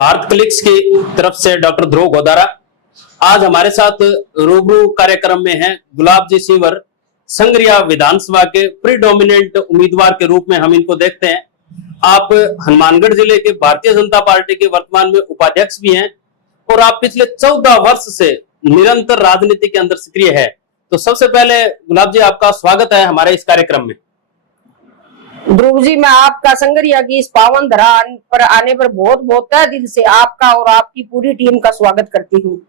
Bharat clicks की तरफ से डॉक्टर ध्रुव गोदारा। आज हमारे साथ रूबरू कार्यक्रम में हैं गुलाब जी सिंवर, संगरिया विधानसभा के प्रीडोमिनेंट उम्मीदवार के रूप में हम इनको देखते हैं। आप हनुमानगढ़ जिले के भारतीय जनता पार्टी के वर्तमान में उपाध्यक्ष भी हैं और आप पिछले 14 वर्ष से निरंतर राजनीति के अंदर सक्रिय है। तो सबसे पहले गुलाब जी, आपका स्वागत है हमारे इस कार्यक्रम में। ध्रुव जी, मैं आपका संगरिया की इस पावन धरा पर आने पर बहुत बहुत तहे दिल से आपका और आपकी पूरी टीम का स्वागत करती हूँ।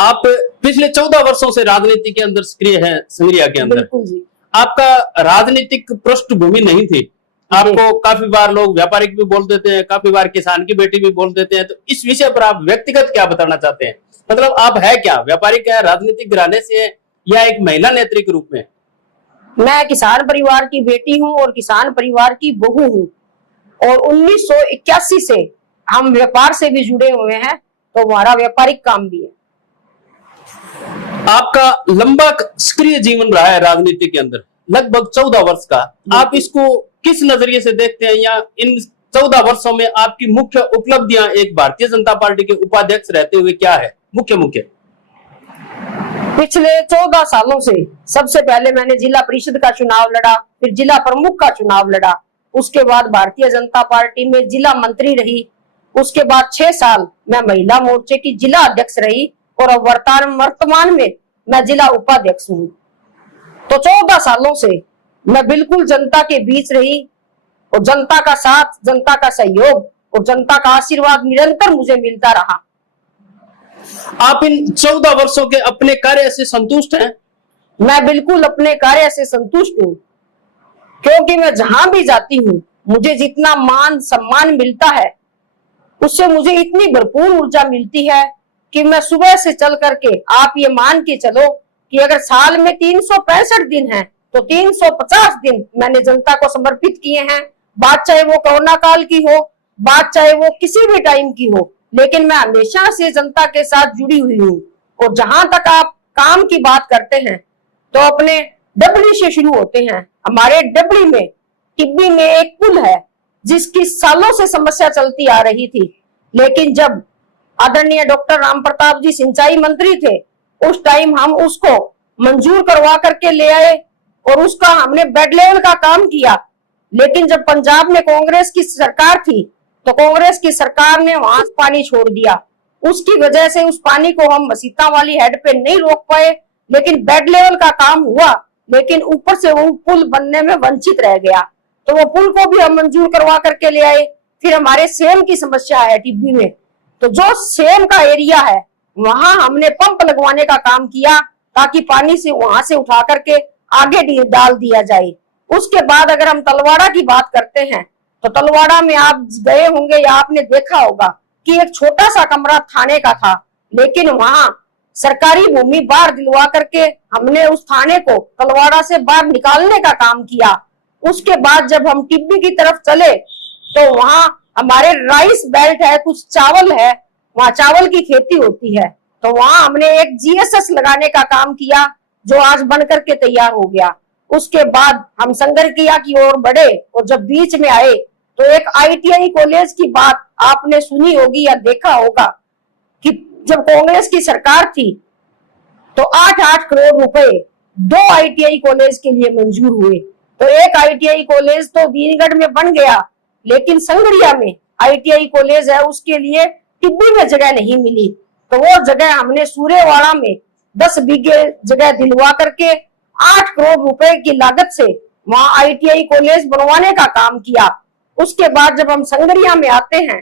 आप पिछले 14 वर्षों से राजनीति के अंदर सक्रिय हैं संगरिया के अंदर। बिल्कुल जी। आपका राजनीतिक पृष्ठभूमि नहीं थी, आपको काफी बार लोग व्यापारिक भी बोल देते हैं, काफी बार किसान की बेटी भी बोल देते हैं। तो इस विषय पर आप व्यक्तिगत क्या बताना चाहते हैं? मतलब आप है क्या, व्यापारिक है, राजनीतिक घराने से है या एक महिला नेत्री के रूप में? मैं किसान परिवार की बेटी हूँ और किसान परिवार की बहू हूँ और 1981 से हम व्यापार से भी जुड़े हुए हैं, तो हमारा व्यापारिक काम भी है। आपका लंबा सक्रिय जीवन रहा है राजनीति के अंदर, लगभग 14 वर्ष का। आप इसको किस नजरिए से देखते हैं, या इन 14 वर्षों में आपकी मुख्य उपलब्धियां एक भारतीय जनता पार्टी के उपाध्यक्ष रहते हुए क्या है मुख्य? पिछले 14 सालों से सबसे पहले मैंने जिला परिषद का चुनाव लड़ा, फिर जिला प्रमुख का चुनाव लड़ा, उसके बाद भारतीय जनता पार्टी में जिला मंत्री रही, उसके बाद 6 साल मैं महिला मोर्चे की जिला अध्यक्ष रही और अब वर्तमान में मैं जिला उपाध्यक्ष हूँ। तो 14 सालों से मैं बिल्कुल जनता के बीच रही और जनता का साथ, जनता का सहयोग और जनता का आशीर्वाद निरंतर मुझे मिलता रहा। आप इन 14 वर्षों के अपने कार्य से संतुष्ट हैं? मैं बिल्कुल अपने कार्य से संतुष्ट हूँ, क्योंकि मैं जहां भी जाती हूँ मुझे जितना मान सम्मान मिलता है उससे मुझे इतनी भरपूर ऊर्जा मिलती है कि मैं सुबह से चल करके, आप ये मान के चलो कि अगर साल में 365 दिन है तो 350 दिन मैंने जनता को समर्पित किए हैं। बात चाहे वो कोरोना काल की हो, बात चाहे वो किसी भी टाइम की हो, लेकिन मैं हमेशा से जनता के साथ जुड़ी हुई हूँ। और जहां तक आप काम की बात करते हैं तो अपने डबली से शुरू होते हैं। हमारे डबली में टिब्बी में एक पुल है जिसकी सालों से समस्या चलती आ रही थी, लेकिन जब आदरणीय डॉक्टर राम प्रताप जी सिंचाई मंत्री थे उस टाइम हम उसको मंजूर करवा करके ले आए और उसका हमने बेड लेवल का काम किया। लेकिन जब पंजाब में कांग्रेस की सरकार थी तो कांग्रेस की सरकार ने वहां पानी छोड़ दिया, उसकी वजह से उस पानी को हम मसीता वाली हेड पे नहीं रोक पाए, लेकिन बेड लेवल का काम हुआ, लेकिन ऊपर से वो पुल बनने में वंचित रह गया। तो वो पुल को भी हम मंजूर करवा करके ले आए। फिर हमारे सेम की समस्या है टिब्बी में, तो जो सेम का एरिया है वहां हमने पंप लगवाने का काम किया ताकि पानी से वहां से उठा करके आगे डाल दिया जाए। उसके बाद अगर हम तलवाड़ा की बात करते हैं तो तलवाड़ा में आप गए होंगे या आपने देखा होगा कि एक छोटा सा कमरा थाने का था, लेकिन वहां सरकारी भूमि बाहर दिलवा करके हमने उस थाने को तलवाड़ा से बाहर निकालने का काम किया। उसके बाद जब हम टिब्बी की तरफ चले तो वहां हमारे राइस बेल्ट है, कुछ चावल है, वहां चावल की खेती होती है, तो वहां हमने एक जीएसएस लगाने का काम किया जो आज बन करके तैयार हो गया। उसके बाद हम संगरिया की ओर बढ़े और जब बीच में आए तो एक आईटीआई कॉलेज की बात आपने सुनी होगी या देखा होगा कि जब कांग्रेस की सरकार थी तो 8-8 करोड़ रुपए 2 आईटीआई कॉलेज के लिए मंजूर हुए। तो एक आईटीआई कॉलेज तो दीनगढ़ में बन गया, लेकिन संगरिया में आईटीआई कॉलेज है उसके लिए टिब्बी में जगह नहीं मिली, तो वो जगह हमने सूर्यवाड़ा में 10 बीघे जगह दिलवा करके 8 करोड़ रुपए की लागत से वहां आईटीआई कॉलेज बनवाने का काम किया। उसके बाद जब हम संगरिया में आते हैं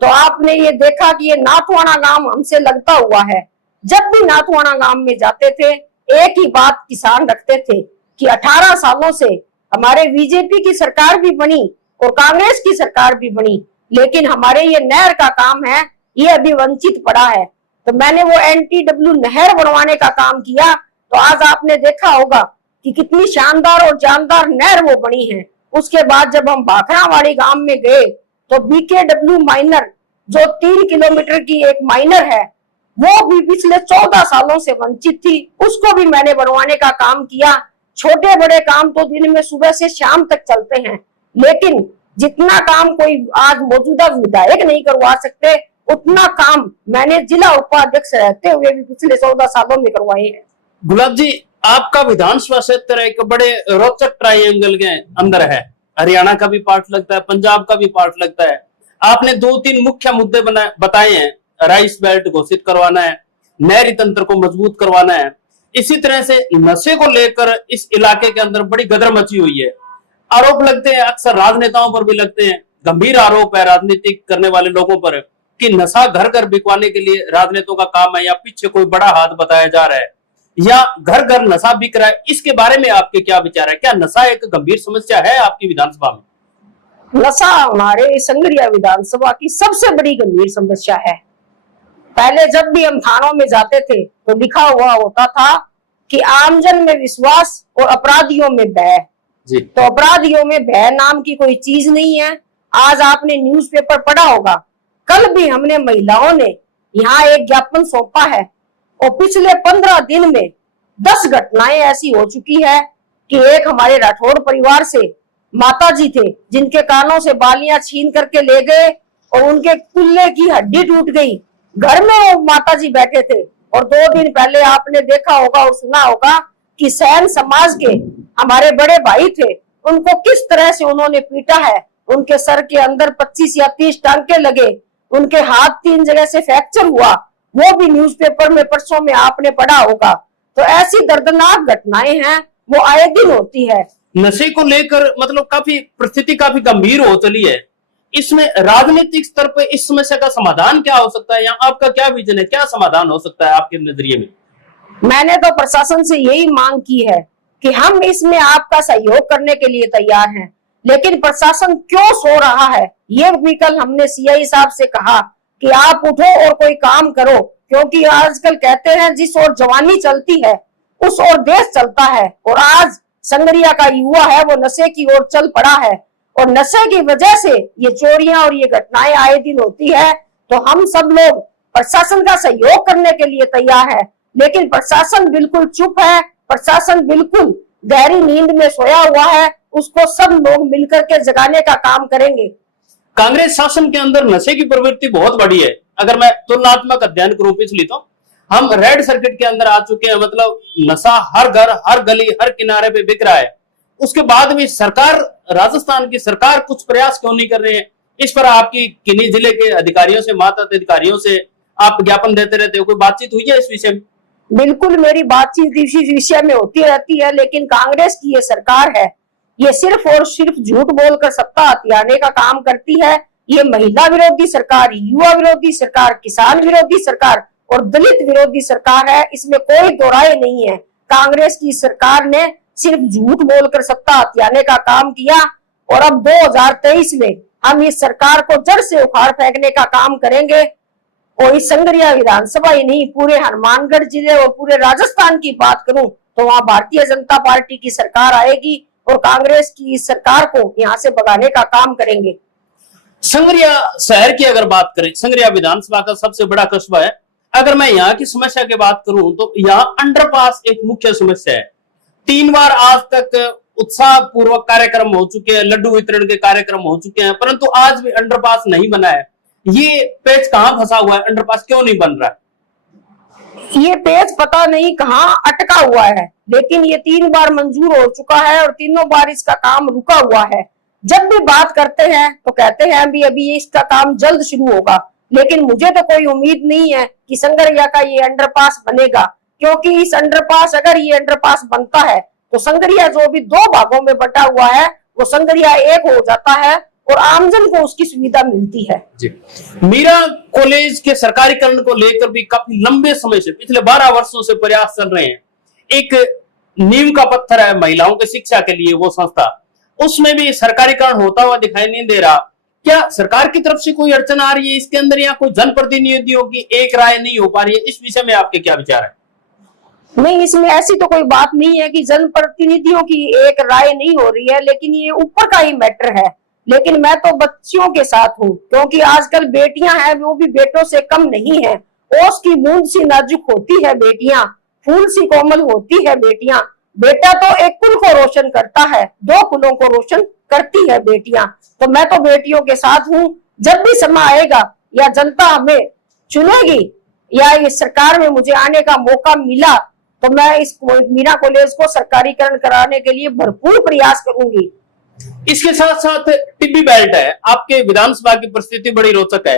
तो आपने ये देखा कि ये नाथवाना गांव हमसे लगता हुआ है। जब भी नाथवाना गांव में जाते थे एक ही बात किसान रखते थे कि 18 सालों से हमारे बीजेपी की सरकार भी बनी और कांग्रेस की सरकार भी बनी, लेकिन हमारे ये नहर का काम है ये अभी वंचित पड़ा है। तो मैंने वो NTW नहर बनवाने का काम किया, तो आज आपने देखा होगा कि कितनी शानदार और जानदार नहर वो बनी है। उसके बाद जब हम भाखरावाड़ी गांव में गए तो BKW माइनर जो 3 किलोमीटर की एक माइनर है वो भी पिछले 14 सालों से वंचित थी, उसको भी मैंने बनवाने का काम किया। छोटे बड़े काम तो दिन में सुबह से शाम तक चलते हैं, लेकिन जितना काम कोई आज मौजूदा विधायक नहीं करवा सकते, उतना काम मैंने जिला उपाध्यक्ष रहते हुए भी पिछले 14 सालों में करवाए हैं। गुलाब जी, आपका विधानसभा क्षेत्र एक बड़े रोचक ट्रायंगल के अंदर है। हरियाणा का भी पार्ट लगता है, पंजाब का भी पार्ट लगता है। आपने 2-3 मुख्य मुद्दे बताए हैं। राइस बेल्ट घोषित करवाना है, नहरी तंत्र को मजबूत करवाना है, इसी तरह से नशे को लेकर इस इलाके के अंदर बड़ी गदर मची हुई है। आरोप लगते हैं, अक्सर राजनेताओं पर भी लगते हैं, गंभीर आरोप है राजनीति करने वाले लोगों पर कि नशा घर घर बिकवाने के लिए राजनेताओं का काम है, या पीछे कोई बड़ा हाथ बताया जा रहा है, या घर घर नशा बिक रहा है। इसके बारे में आपके क्या विचार है? क्या नशा एक गंभीर समस्या है आपकी विधानसभा में? नशा हमारे संगरिया विधानसभा की सबसे बड़ी गंभीर समस्या है। पहले जब भी हम थानों में जाते थे तो लिखा हुआ होता था कि आमजन में विश्वास और अपराधियों में भय। जी। तो अपराधियों में भय नाम की कोई चीज नहीं है। आज आपने न्यूज़पेपर पढ़ा होगा, कल भी हमने महिलाओं ने यहाँ एक ज्ञापन सौंपा है और पिछले 15 दिन में 10 घटनाएं ऐसी हो चुकी है कि एक हमारे राठौड़ परिवार से माता जी थे जिनके कानों से बालियां छीन करके ले गए और उनके कुल्ले की हड्डी टूट गई। घर में वो माता जी बैठे थे और 2 दिन पहले आपने देखा होगा और सुना होगा कि सैन समाज के हमारे बड़े भाई थे, उनको किस तरह से उन्होंने पीटा है। उनके सर के अंदर 25 या 30 टांके लगे, उनके हाथ 3 जगह से फ्रैक्चर हुआ, वो भी न्यूज़पेपर में परसों में आपने पढ़ा होगा। तो ऐसी दर्दनाक घटनाएं हैं, वो आए दिन होती है। नशे को लेकर मतलब काफी परिस्थिति काफी गंभीर हो चली है। इसमें राजनीतिक स्तर पर इस समस्या का समाधान क्या हो सकता है, या आपका क्या विजन है, क्या समाधान हो सकता है आपके नजरिए में? मैंने तो प्रशासन से यही मांग की है कि हम इसमें आपका सहयोग करने के लिए तैयार हैं, लेकिन प्रशासन क्यों सो रहा है? ये भी कल हमने सीआई साहब से कहा कि आप उठो और कोई काम करो, क्योंकि आजकल कहते हैं जिस ओर जवानी चलती है उस ओर देश चलता है, और आज संगरिया का युवा है वो नशे की ओर चल पड़ा है, और नशे की वजह से ये चोरियां और ये घटनाएं आए दिन होती है। तो हम सब लोग प्रशासन का सहयोग करने के लिए तैयार है, लेकिन प्रशासन बिल्कुल चुप है, प्रशासन बिल्कुल गहरी नींद में सोया हुआ है। उसको सब लोग मिलकर के जगाने का काम करेंगे। कांग्रेस शासन के अंदर नशे की प्रवृत्ति बहुत बड़ी है। अगर मैं तुलनात्मक अध्ययन के रूप में लेता हूं, हम रेड सर्किट के अंदर आ चुके हैं, मतलब नशा हर घर, हर गली, हर किनारे पे बिक रहा है। उसके बाद भी सरकार, राजस्थान की सरकार कुछ प्रयास क्यों नहीं कर रही है? इस पर आपकी किन्हीं जिले के अधिकारियों से, माता अधिकारियों से आप ज्ञापन देते रहते हो, कोई बातचीत हुई है इस विषय में? बिल्कुल, मेरी बातचीत इसी विषय में होती रहती है, लेकिन कांग्रेस की ये सरकार है, ये सिर्फ और सिर्फ झूठ बोलकर सत्ता हथियाने का काम करती है। ये महिला विरोधी सरकार, युवा विरोधी सरकार, किसान विरोधी सरकार और दलित विरोधी सरकार है, इसमें कोई दो राय नहीं है। कांग्रेस की सरकार ने सिर्फ झूठ बोलकर सत्ता हथियाने का काम किया, और अब 2023 में हम इस सरकार को जड़ से उखाड़ फेंकने का काम करेंगे। और इस संगरिया विधानसभा ही नहीं, पूरे हनुमानगढ़ जिले और पूरे राजस्थान की बात करूं तो वहां भारतीय जनता पार्टी की सरकार आएगी और कांग्रेस की इस सरकार को यहां से भगाने का काम करेंगे। संगरिया शहर की अगर बात करें, संगरिया विधानसभा का सबसे बड़ा कस्बा है। अगर मैं यहाँ की समस्या की बात करूं तो यहाँ अंडरपास एक मुख्य समस्या है। 3 बार आज तक उत्साह पूर्वक कार्यक्रम हो चुके हैं, लड्डू वितरण के कार्यक्रम हो चुके हैं, परंतु आज भी अंडरपास नहीं बना है। ये पेच कहाँ फंसा हुआ है? अंडरपास क्यों नहीं बन रहा है? ये पेच पता नहीं कहाँ अटका हुआ है, लेकिन ये 3 बार मंजूर हो चुका है और तीनों बार इसका काम रुका हुआ है। जब भी बात करते हैं तो कहते हैं अभी इसका काम जल्द शुरू होगा, लेकिन मुझे तो कोई उम्मीद नहीं है कि संगरिया का ये अंडरपास बनेगा, क्योंकि इस अंडरपास, अगर ये अंडरपास बनता है तो संगरिया जो भी 2 भागों में बटा हुआ है वो संगरिया एक हो जाता है और आमजन को उसकी सुविधा मिलती है। जी। मीरा कॉलेज के सरकारीकरण को लेकर भी काफी लंबे समय से, पिछले 12 वर्षों से प्रयास चल रहे हैं। एक नींव का पत्थर है महिलाओं की शिक्षा के लिए वो संस्था, उसमें भी सरकारीकरण होता हुआ दिखाई नहीं दे रहा। क्या सरकार की तरफ से कोई अड़चन आ रही है इसके अंदर, या कोई जनप्रतिनिधियों की एक राय नहीं हो पा रही है? इस विषय में आपके क्या विचार है? नहीं, इसमें ऐसी तो कोई बात नहीं है कि जनप्रतिनिधियों की एक राय नहीं हो रही है, लेकिन ये ऊपर का ही मैटर है। लेकिन मैं तो बच्चियों के साथ हूँ, क्योंकि आजकल बेटियां हैं वो भी बेटों से कम नहीं है। ओस की बूंद सी नाजुक होती है बेटियां, फूल सी कोमल होती है बेटियां। बेटा तो एक कुल को रोशन करता है, 2 कुलों को रोशन करती है बेटियां, तो मैं तो बेटियों के साथ हूँ। जब भी समय आएगा या जनता हमें चुनेगी या इस सरकार में मुझे आने का मौका मिला तो मैं इस मीना कॉलेज को सरकारीकरण कराने के लिए भरपूर प्रयास करूंगी। इसके साथ साथ टिब्बी बेल्ट है, आपके विधानसभा की परिस्थिति बड़ी रोचक है।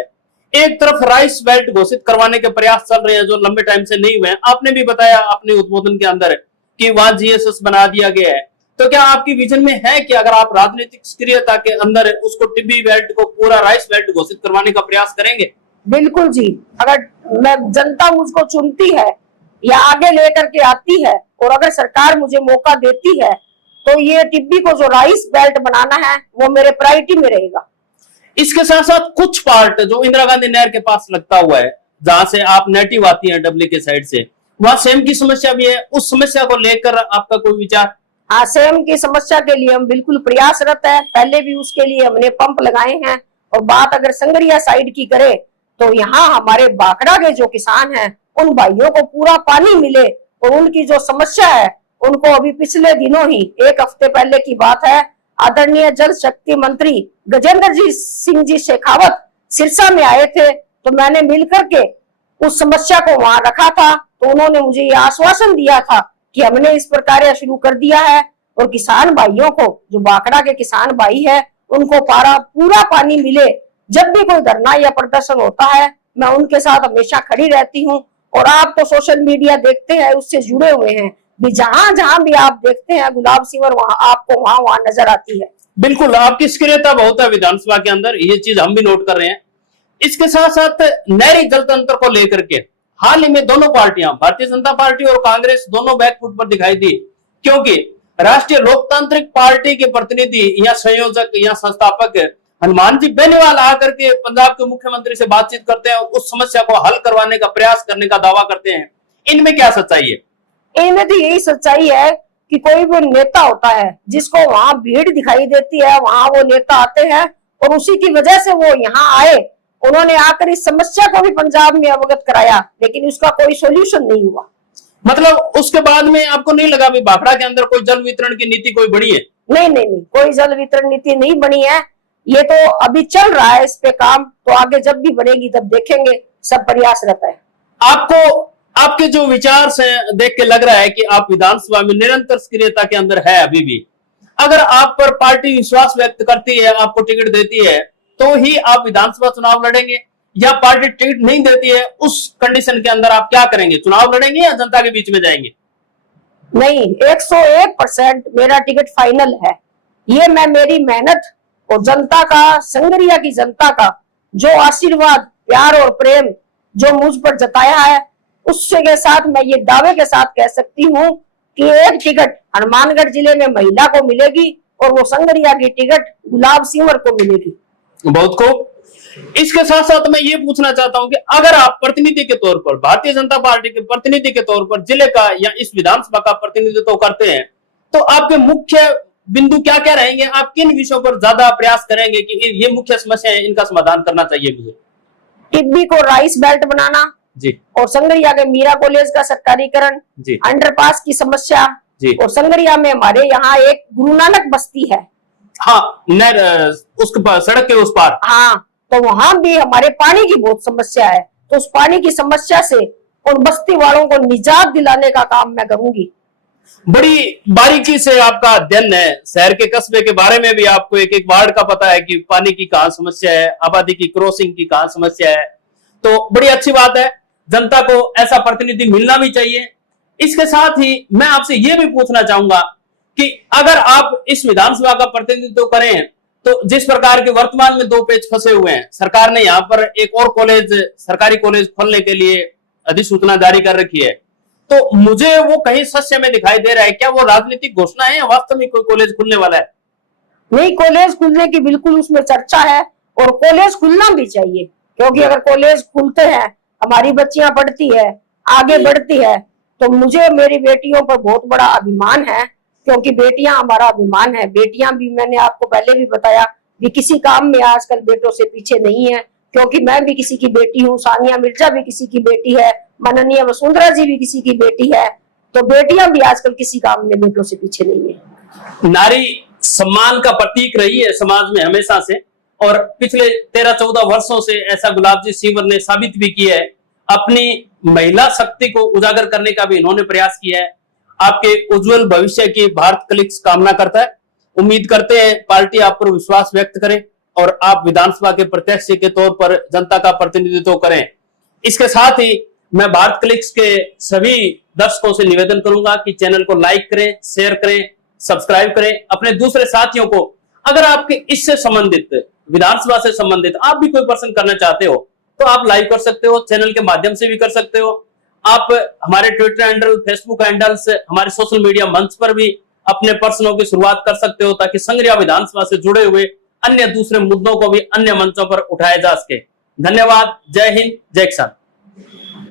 एक तरफ राइस बेल्ट घोषित करवाने के प्रयास चल रहे हैं जो लंबे टाइम से नहीं हुए हैं। आपने भी बताया अपने उद्बोधन के अंदर कि वहां जीएसएस बना दिया गया है। तो क्या आपकी विजन में है कि अगर आप राजनीतिक सक्रियता के अंदर उसको टिब्बी बेल्ट को पूरा राइस बेल्ट घोषित करवाने का प्रयास करेंगे? बिल्कुल जी, अगर मैं जनता मुझको चुनती है या आगे लेकर के आती है और अगर सरकार मुझे मौका देती है तो ये टिब्बी को जो राइस बेल्ट बनाना है वो मेरे प्रायोरिटी में रहेगा। इसके साथ साथ कुछ पार्ट जो इंदिरा गांधी नहर के पास लगता हुआ है, जहां से आप नेटिव आती हैं डबली के साइड से, वहां सेम की समस्या भी है। उस समस्या को लेकर आपका कोई विचार? हाँ, सेम की समस्या के लिए हम बिल्कुल प्रयासरत है। पहले भी उसके लिए हमने पंप लगाए हैं। और बात अगर संगरिया साइड की करें तो यहाँ हमारे बाकड़ा के जो किसान हैं उन भाइयों को पूरा पानी मिले और उनकी जो समस्या है उनको अभी पिछले दिनों ही, एक हफ्ते पहले की बात है, आदरणीय जल शक्ति मंत्री गजेंद्र जी सिंह जी शेखावत सिरसा में आए थे तो मैंने मिलकर के उस समस्या को वहां रखा था। तो उन्होंने मुझे ये आश्वासन दिया था कि हमने इस पर कार्य शुरू कर दिया है और किसान भाइयों को, जो बाकड़ा के किसान भाई है, उनको पूरा पानी मिले। जब भी कोई धरना या प्रदर्शन होता है मैं उनके साथ हमेशा खड़ी रहती हूँ। और आप तो सोशल मीडिया देखते हैं, उससे जुड़े हुए हैं भी, जहां जहां भी आप देखते हैं गुलाब सिंवर वहां आपको वहां नजर आती है। बिल्कुल, आपकी सक्रियता बहुत है विधानसभा के अंदर, ये चीज हम भी नोट कर रहे हैं। इसके साथ साथ नहरी जल तंत्र को लेकर के हाल ही में दोनों पार्टियां, भारतीय जनता पार्टी और कांग्रेस, दोनों बैकफुट पर दिखाई दी, क्योंकि राष्ट्रीय लोकतांत्रिक पार्टी के प्रतिनिधि या संयोजक या संस्थापक हनुमान जी बेनीवाल आकर के पंजाब के मुख्यमंत्री से बातचीत करते हैं और उस समस्या को हल करवाने का प्रयास करने का दावा करते हैं। इनमें क्या सच्चाई है? इनमें तो यही सच्चाई है कि कोई भी नेता होता है जिसको वहां भीड़ दिखाई देती है, वहां वो नेता आते हैं और उसी की वजह से वो यहाँ आए। उन्होंने आकर इस समस्या को भी पंजाब में अवगत कराया, लेकिन उसका कोई सोल्यूशन नहीं हुआ। मतलब उसके बाद में आपको नहीं लगा भी भाखड़ा के अंदर कोई जल वितरण की नीति कोई बनी है? नहीं, कोई जल वितरण नीति नहीं बनी है। ये तो अभी चल रहा है इस पे काम, तो आगे जब भी बनेगी तब देखेंगे। सब प्रयासरत है। आपको आपके जो विचार से देख के लग रहा है कि आप विधानसभा में निरंतर सक्रियता के अंदर है अभी भी। अगर आप पर पार्टी विश्वास व्यक्त करती है, आपको टिकट देती है, तो ही आप विधानसभा चुनाव लड़ेंगे, या पार्टी टिकट नहीं देती है उस कंडीशन के अंदर आप क्या करेंगे? चुनाव लड़ेंगे या जनता के बीच में जाएंगे? नहीं, 101% मेरा टिकट फाइनल है। ये मैं मेरी मेहनत और जनता का, संगरिया की जनता का जो आशीर्वाद, प्यार और प्रेम जो मुझ पर जताया है, उससे के साथ मैं ये दावे के साथ कह सकती हूँ कि एक टिकट हनुमानगढ़ जिले में महिला को मिलेगी और वो संगरिया की टिकट गुलाब सिंवर को मिलेगी। बहुत खूब। इसके साथ साथ मैं ये पूछना चाहता हूं कि अगर आप प्रतिनिधि के तौर पर, भारतीय जनता पार्टी के प्रतिनिधि के तौर पर जिले का या इस विधानसभा का प्रतिनिधित्व करते हैं, तो आपके मुख्य बिंदु क्या क्या रहेंगे? आप किन विषयों पर ज्यादा प्रयास करेंगे कि ये मुख्य समस्या है, इनका समाधान करना चाहिए मुझे? टिब्बी को राइस बेल्ट बनाना जी, और संगरिया के मीरा कॉलेज का सरकारीकरण, अंडरपास की समस्या जी, और संगरिया में हमारे यहाँ एक गुरु नानक बस्ती है। हाँ, उसके सड़क के उस पार। हाँ, तो वहां भी हमारे पानी की बहुत समस्या है। तो उस पानी की समस्या से उन बस्ती वालों को निजात दिलाने का काम मैं करूंगी। बड़ी बारीकी से आपका अध्ययन है, शहर के कस्बे के बारे में भी आपको एक एक वार्ड का पता है कि पानी की कहाँ समस्या है, आबादी की क्रॉसिंग की कहाँ समस्या है। तो बड़ी अच्छी बात है, जनता को ऐसा प्रतिनिधि मिलना भी चाहिए। इसके साथ ही मैं आपसे यह भी पूछना चाहूंगा कि अगर आप इस विधानसभा का प्रतिनिधित्व करें तो जिस प्रकार के वर्तमान में दो पेच फंसे हुए हैं, सरकार ने यहाँ पर एक और कॉलेज, सरकारी कॉलेज खोलने के लिए अधिसूचना जारी कर रखी है, तो मुझे वो कहीं सस्य में दिखाई दे रहा है। क्या वो राजनीतिक घोषणा है या वास्तव में कोई कॉलेज खुलने वाला है? नहीं, कॉलेज खुलने की बिल्कुल उसमें चर्चा है और कॉलेज खुलना भी चाहिए, क्योंकि अगर कॉलेज खुलते हैं, हमारी बच्चियां पढ़ती है, आगे बढ़ती है, तो मुझे मेरी बेटियों पर बहुत बड़ा अभिमान है, क्योंकि बेटियां हमारा अभिमान है। बेटियां भी, मैंने आपको पहले भी बताया, भी किसी काम में आजकल बेटों से पीछे नहीं है, क्योंकि मैं भी किसी की बेटी हूँ, सानिया मिर्जा भी किसी की बेटी है, माननीय वसुंधरा जी भी किसी की बेटी है। तो बेटियां भी आजकल किसी काम में बेटों से पीछे नहीं है। नारी सम्मान का प्रतीक रही है समाज में हमेशा से, और पिछले 13-14 वर्षों से ऐसा गुलाब जी सीवर ने साबित भी किया है। अपनी महिला शक्ति को उजागर करने का भी इन्होंने प्रयास किया है। आपके उज्जवल भविष्य की भारत क्लिक्स कामना करता है। उम्मीद करते हैं पार्टी आप पर विश्वास व्यक्त करे और आप विधानसभा के प्रत्याशी के तौर पर जनता का प्रतिनिधित्व करें। इसके साथ ही मैं भारत क्लिक्स के सभी दर्शकों से निवेदन करूंगा कि चैनल को लाइक करें, शेयर करें, सब्सक्राइब करें। अपने दूसरे साथियों को, अगर आपके इससे संबंधित, विधानसभा से संबंधित आप भी कोई प्रश्न करना चाहते हो तो आप लाइव कर सकते हो, चैनल के माध्यम से भी कर सकते हो। आप हमारे ट्विटर हैंडल, फेसबुक हैंडल्स, हमारे सोशल मीडिया मंच पर भी अपने प्रश्नों की शुरुआत कर सकते हो, ताकि संग्रिया विधानसभा से जुड़े हुए अन्य दूसरे मुद्दों को भी अन्य मंचों पर उठाया जा सके। धन्यवाद। जय हिंद, जय किसान।